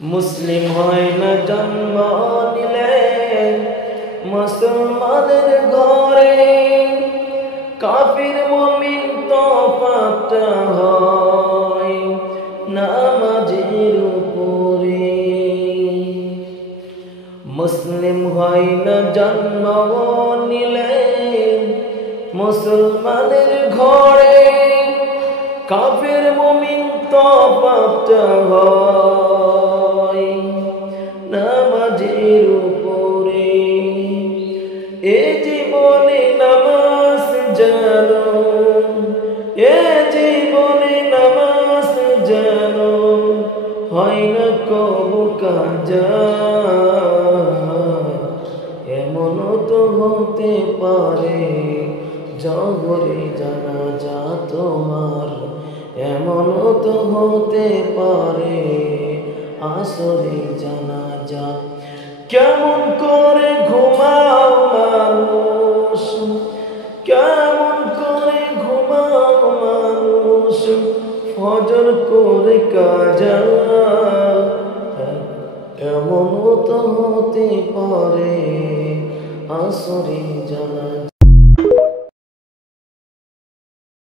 মুসলিম হয় না জন্ম নিলে মুসলমানের ঘরে, কাফির মুমিন তফাৎ হয় নামাজের উপরে। মুসলিম হয় না জন্ম নিলে মুসলমানের ঘরে, কাফির মুমিন তফাৎ হয় নামাজের উপরে। এ জীবনে নামাজ জানো, এ জীবনে নামাজ জানো, হয় না কবু কাজা। এমনও তো হতে পারে জহরে জানাজা তোমার, এমনও তো হতে পারে আসরে জানাজা। কেমন করে ঘুমাও মানুষ, কেমন করে ঘুমাও মানুষ, ফজর করে কাজা। এমনও তো হতে পারে আসরে জানাজা।